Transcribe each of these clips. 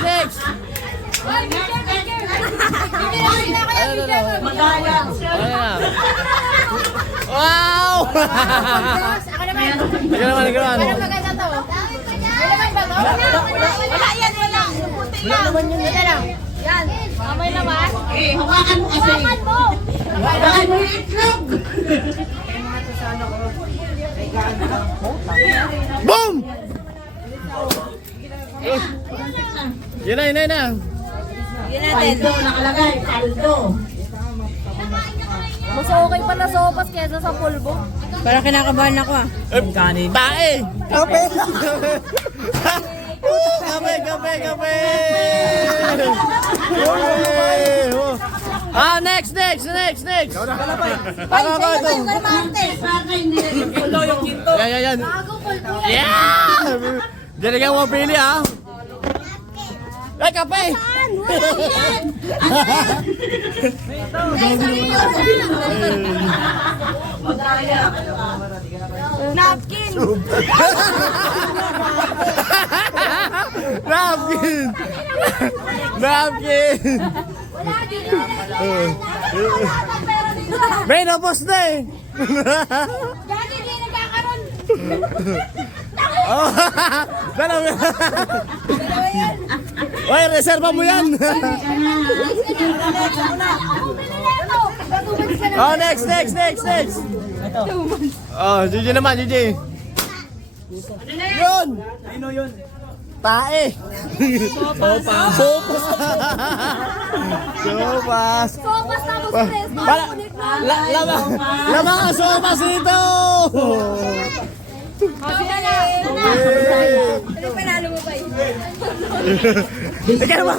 Next. Wow! Nagkaman. Wala yan, wala. Wala naman yun. Ito lang. Yan. Kamay naman. Hawakan mo kasi. Hawakan mo yung itlog. Boom! Yun na. Yun natin. Paldo, nakalagay. Paldo. Mas okay pa na sopas kesa sa pulbo. Parang kinakabahan ako ah. Kanin. Tae! Kape! Kape! Ah, next! Para ba ito? Yan. Yeah! Diyan ka mo pili ah. Ay, kape! Napkin! Napkin! Wala dito. May napos na eh! Dati hindi nagkakaroon. Dalawa yan! Oy, reserva mo yan! Oh, next! Oh, GG naman, GG! Yun! Sino yun? Tae! Sopas! Sopas tapos tres. Lamang ang sopas ito! Ano panalo mo ba yun? Ika naman.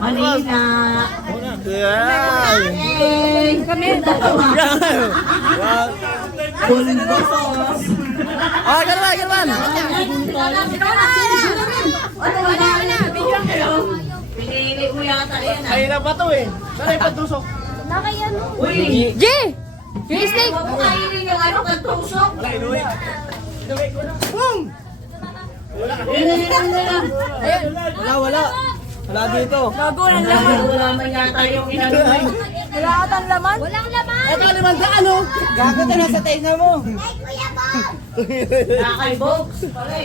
Manina. Yan! Kami. Oh, gano'n! Pinili mo yata yan ah. Ayun na pa to eh. Sana yung patusok. Nakayan. Uy! G! Steak! Huwag mo kainin yung ano katusok. Boom! Wala. Wala dito. Gagulan laman. Wala man yata yung inanumay. Wala atang laman? Walang laman. Ito naman sa ano? Gago to na sa taina mo. Nakakaibox. Pare.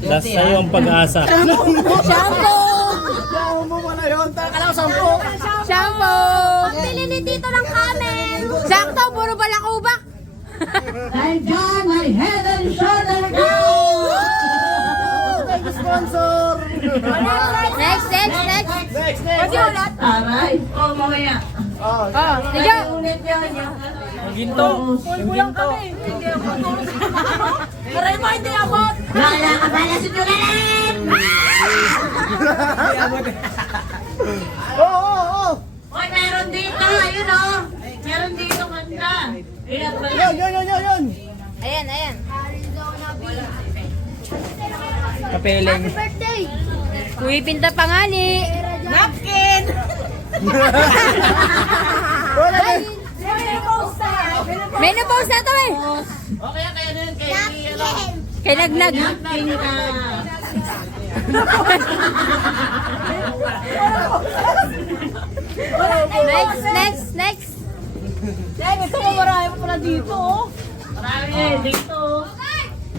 Last sa'yo ang pag-asa. Shampoo! Yaw mo pala yun. Taka lang 10. Shampoo! Pili ni Tito ng kanin. Sakto, puro balakubak. Dahil dyan, my head and shoulder go! Thank you, sponsor. Next. Next. Pwede ulat. Aray. Oh, mamaya. Oh, Sige. Ulit yan. ginto. Kulang kami. Hindi ako tulog. Aray mo, hindi abot. Wala ka pala sa tulalan! Oo. Hoy, meron dito. Ayun oh. Meron dito kanta. Ayan ba? Yun. Ayan. Kapeleng. Happy birthday. Kuipinta pa nga ni. Napkin! Menopause na to eh. Okay, kaya na yun. Kay Nagnag. Napkin ka. Next. Ito mo marami pa pala dito oh. Marami dito.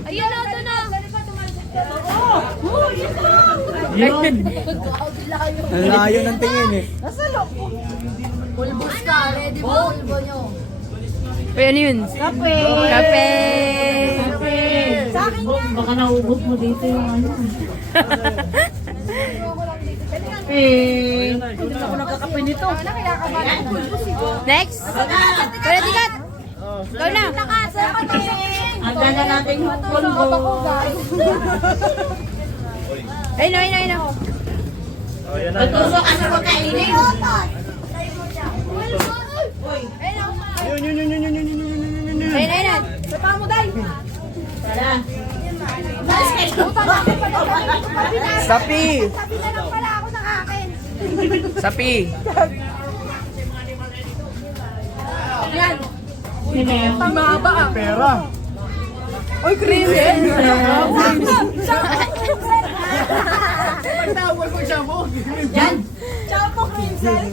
Ayun na, ito na. Yun. Ang layo ng tingin eh. Pulbos ka, ready mo pulbo nyo. Uy, ano yun? Kape. Kape! Kape. Sa akin yan. Baka naubos mo dito yung ano. Kape. Hindi ako nagkakape nito. Next! Kaya tikat! Ikaw na! Ang ganda natin yung pulbo. Ayun na! Patusok ano mo kainin? Yun. Ayun na! Tara. Sapi. Sabi na lang pala ako na Sapi. Yan. Mababa ah. Pera. Oy, crimson. Pagtawag ko siya mo. Yan. Shampoo, crimson.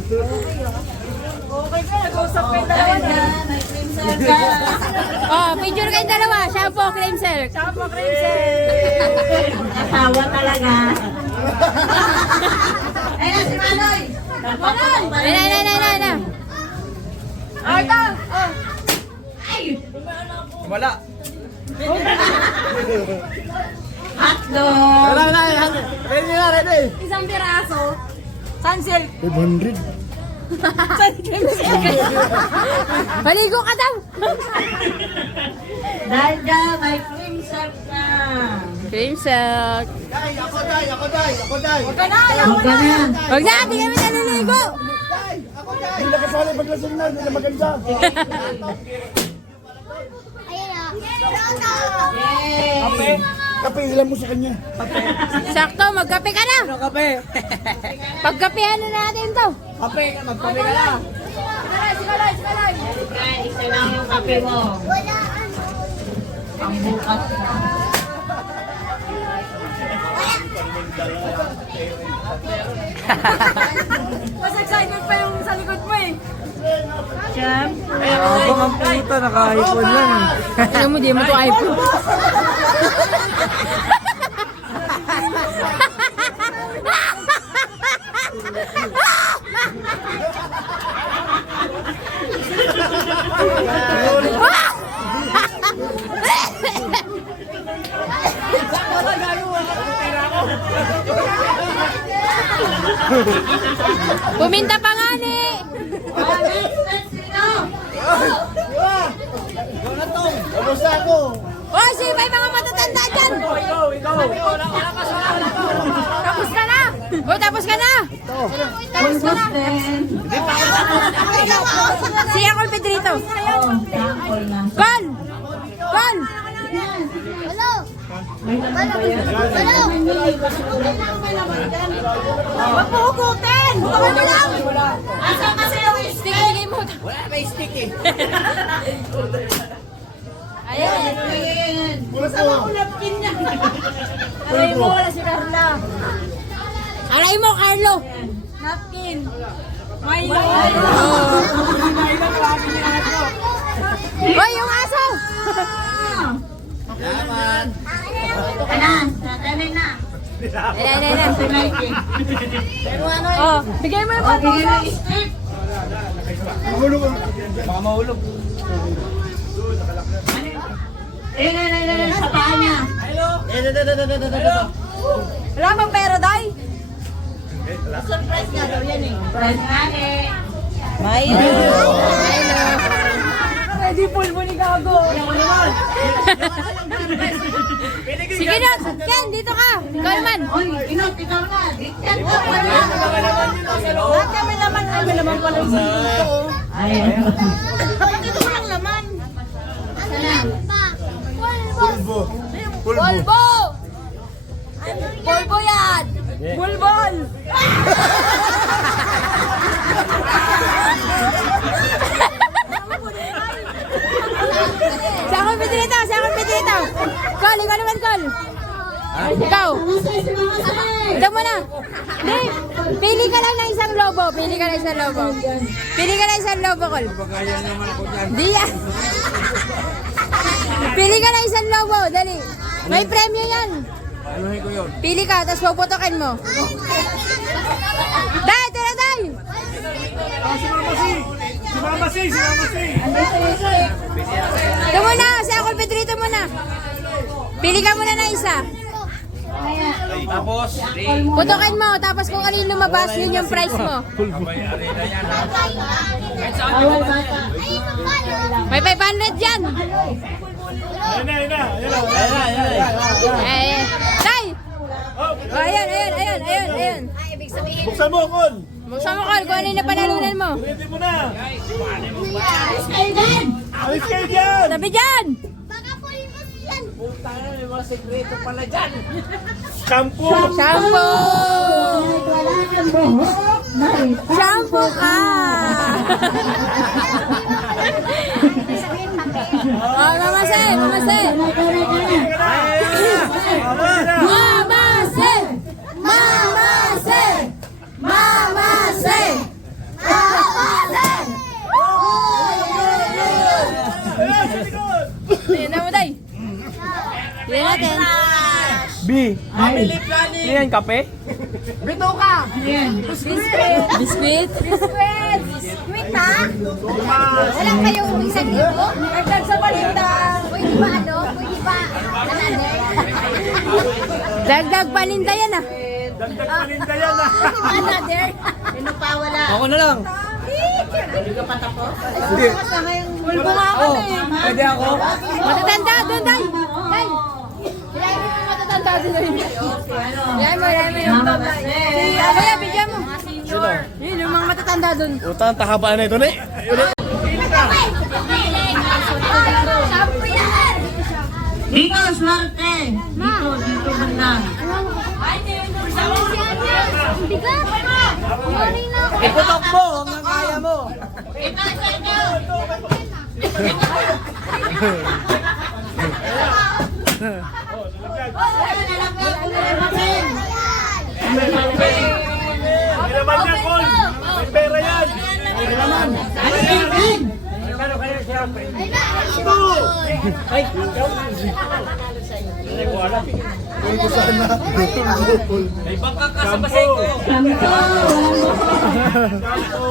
Okay ka, nag-usap kayo dalawa na. May crimson ka. Oh, picture kayong dalawa. Shampoo, cream silk. Shampoo, crimson. Natawa talaga. Ayun si Manoy. Manoy. Ayun. Arta. Oh. Wala. Hotdog. Wala. Ready. Isang piraso. Sunsilk. 500. Maligo ka daw. Dahil dyan, may cream silk na. Cream silk. Ako dai. Huwag ka na. Ayaw Huwag ka na. Huwag na, di kami naliligo. Hindi na kasali paglasing na, hindi na maganda. Kape, ilan mo sa kanya? Sakto, magkape ka na. Kape. Pagkapehan na natin to. Kape, magkape ka na. Ay, isa lang yung kape mo. Ang bukas na. Mas excited pa yung sa likod mo eh. Ay, abang ang puta, naka-iPhone lang. Alam mo, di mo to iPhone. Puminta pa nga ni. Kamusta ako? Hoy, si may mga matatanda dyan. Ikaw. Tapos ka na. Hoy, tapos ka na. Tapos ka na. Si Uncle Pedrito. Oh, sample na. Con! Con! Huwag mo hugutin. Huwag mo lang. Asa kasi yung stick? Bigay mo. Wala may stick eh. Ayan. Masama ko napkin niya. Aray mo, wala si Carla. Aray mo, Carlo. Napkin. Milo. Hoy, yung aso. Yaman. Tatanay na. Ayan. Oh, bigay mo yung patuloy. Mahulog. Baka mahulog. Ayun, sa paa niya. Wala bang pera, Day? Surprise nga daw yan eh. Surprise nga eh. Ready pulbo ni Gago. Sige na. Ken, dito ka. Ikaw naman. Oy, inot, ikaw na. Dikkat ka pa na. Lahat kami naman. Ay, may naman pala yung dito. Ay, Kapatid ko lang naman. Pulbo. Polvo! Polvo yan! Bulbol! Si Uncle Pedrito. Col, ikaw naman, Col. Ikaw. Ito muna. Di, pili ka lang ng isang lobo. Pili ka ng isang lobo, Col. Di yan. Pili ka ng isang lobo, dali. May premyo yan. Anuhin ko yun. Pili ka, tapos puputokin mo. Day, tira, Day. Ito muna, si Uncle Pedrito muna. Pili ka muna na isa. Tapos, Putokin mo, tapos kung ano yung lumabas, yun yung price mo. May 500 dyan. Ay, Tay! Oh, ayan. buksan mo, Kon. Buksan mo, Col, kung ano yung napanalunan mo. Pwede mo na. Ayan! Alis kayo dyan. Sabi dyan! Puta na, may mga sekreto pala dyan. Shampoo. Shampoo! Wala kang buhok! Shampoo ka! Oh, mamase! Mamase! Mamase! Mamase! Mamase! Ayan na mo, Day. Ayan natin. B. Yan, kape? Biscuit. Biskuit ha? Wala kayong isang libo? Nagdag sa palinda. Pwede ba ano? Pwede ba? Dagdag paninda yan ah. Another? Ano pa wala? Ako na lang. Hindi. Pulbo nga ako Oh, eh. pwede ako? Matatanda doon, Day. Day. Kailangan mo yung matatanda doon. Yan mo yung babae. Kuya, bigyan mo. Sino? Yun, yung mga matatanda doon. Utang, tahabaan na ito na. Shampoo yan! Dito, swerte. Dito banda. Ang bigat! Morning na ako. Iputok mo, hanggang kaya mo.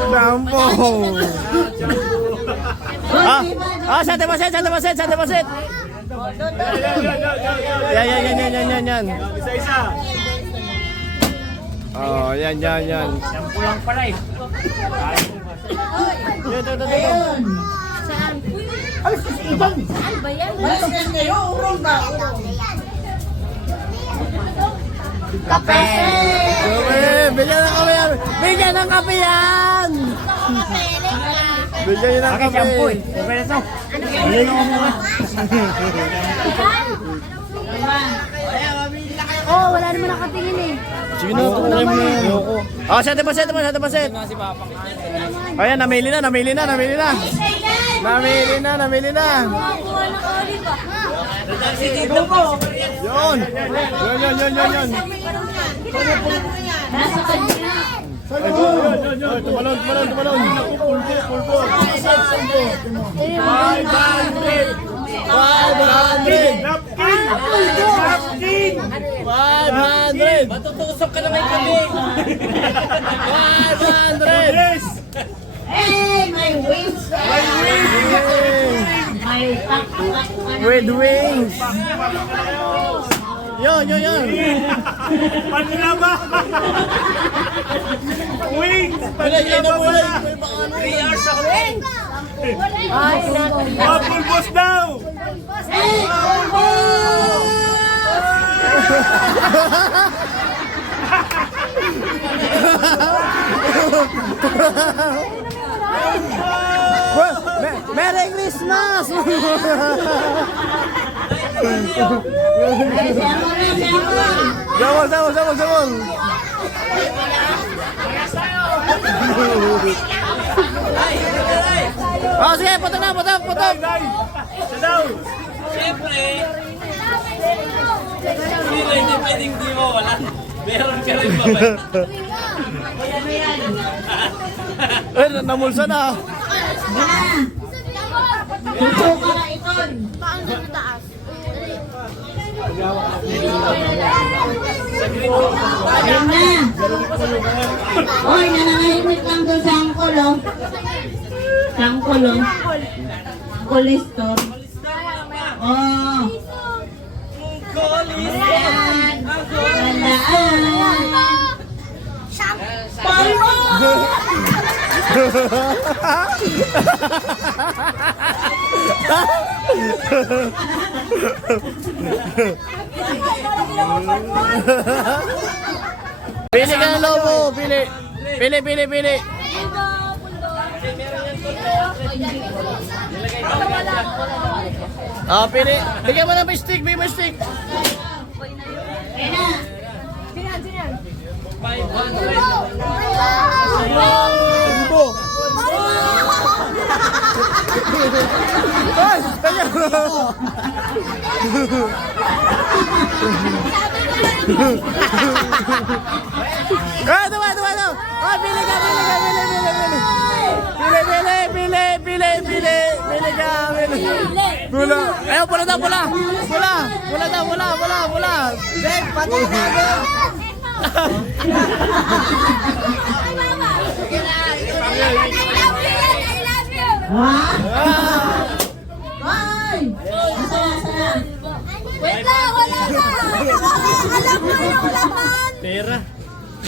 Dampo. Sate baset. Yan. Isa. Oh, yan. Shampoo lang pala eh. Ito. Kape! Bigyan ng kape yan! Bigyan niyo ng kape. Oh, wala naman nakatingin eh. Sige na, tuloy mo na. Oh, sate baset. Ayan, namili na. Kuha na Yun. Tumalon. 500! Matutusok ka na may kaming. 500! Hey, my wings. My With wings! Yun! Panlaba! Wings! Panlaba pala! 3 hours ako. Pulbos daw! Merry Christmas! Sabol! Oh, sige, putok na! Siya daw! Siyempre, hindi pwedeng di mo wala. Meron ka rin babay. Namulsa na! Tuto ka na iton. Ayun na. Oy, nanangahimik lang doon sa angkol, oh. Sa angkol, oh. Kolestor. Oh. Ayan. Talaan. Palmo! Pili ka ng lobo! Pili! Pili! Bigyan mo ng stick! Bigyan mo ng stick! Ayan na. 500. Ay! Kanya! Ah, tama! Ah, pili ka! Pili ka! Pula! Ayaw, pula daw! Dek, pati na daw! Wait lang, wala na. Alam mo yung laman. Pera.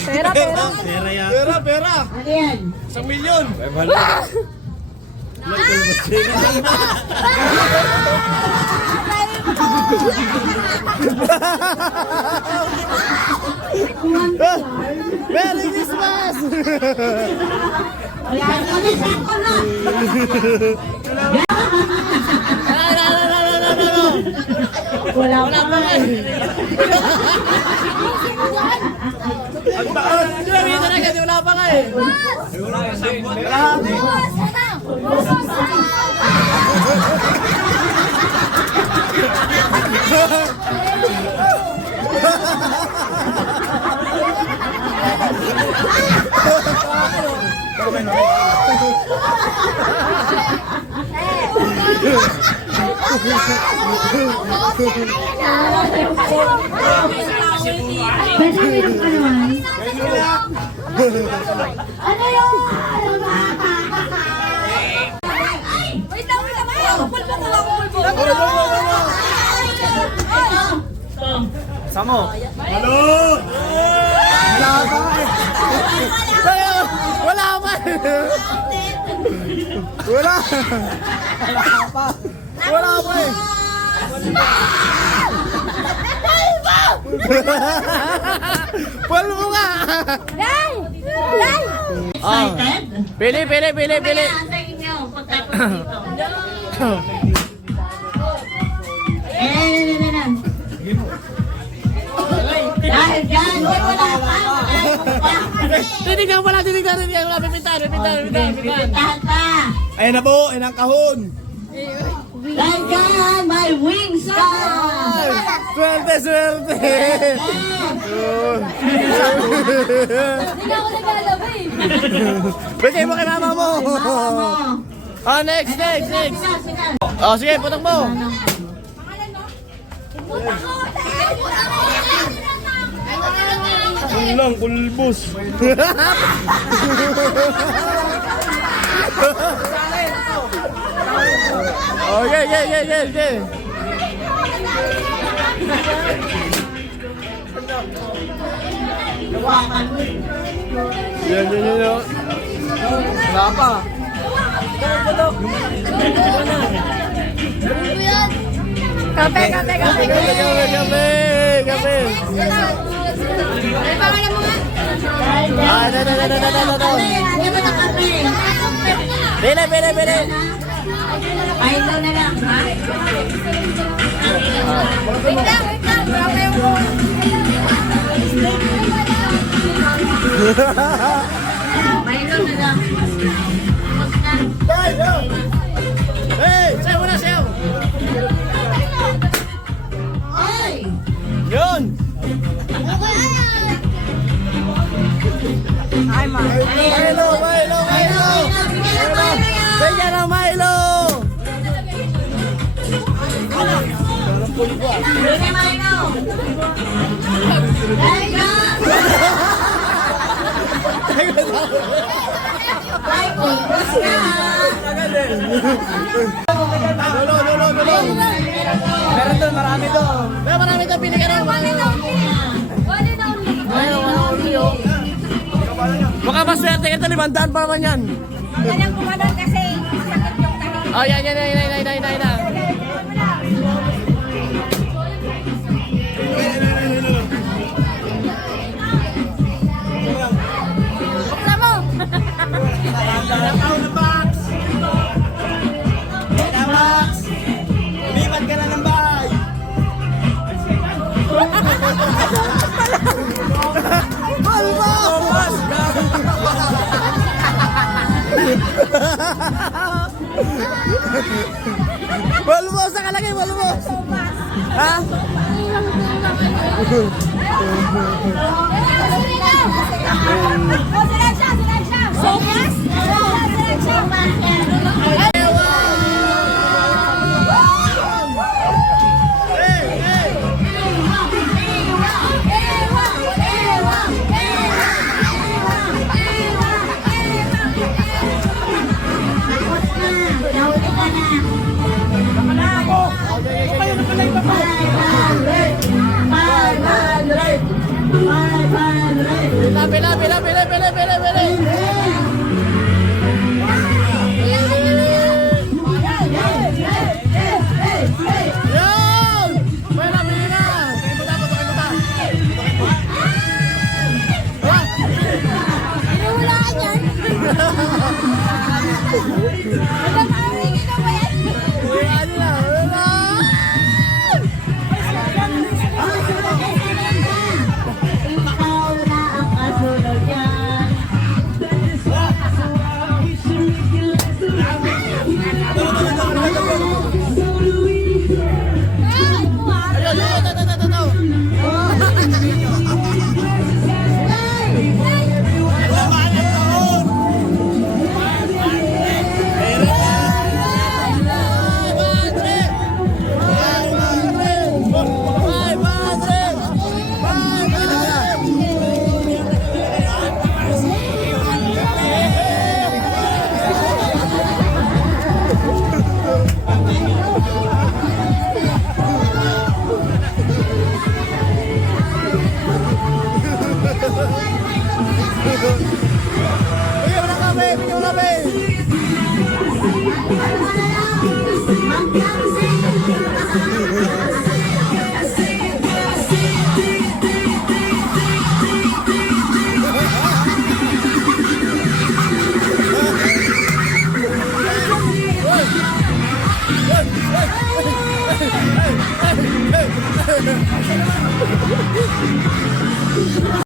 Pera yan. Pera! Ano yan? 1 milyon! Merry Christmas! Ayan, kami ko na. Wala pa nga. Wala pa nga eh. Basta meron ka naman. Ano yun? Wait lang. Pulbo ko. Samo. Wala pa. Wala pa eh. Pulbo nga. Dai! Excited? Pili. Sa inyo, pagkatapos dito. Dahil dyan, wala pa. Titignan pala. Pipintahan. Tahan pa. Ayun na po, ayun ang kahon. Dahil dyan, may wings ka. Swerte. Hindi na ako naglalaba eh. Bigay mo kay mama mo. Oh, next. Oh, sige, putok mo. Kulang, kulbos. Oh, yeah. Yan. Wala pa. Kape. Ay, pangalan mo nga. Ah, no. Pili. Pahinto na lang, ha? Wait lang. Kape mo. Pahinto na lang. Hey, sayaw. Ay! Yun. Milo. Bigyan ng Milo. Hindi naman ino. Dahil dyan! Ay, kulbos ka. Dulo. Meron doon, marami doon. Pero marami doon, pili ka na. Baka maswerte ka ito, 500 pa naman yan. Yan ang kumanon kasi sakit yung tahi. Oh, yan. Buksan mo. Lipat ka na ng bahay. Palma! Balbos, saan ka lagay? Balbos! Ha? Pila. Yan! Pila, pila. Hinuhulaan yan. Ilang awing ito ba yan? Wala na, wala. Ayun, ito. Bigyan mo na kami, bigyan mo na kami.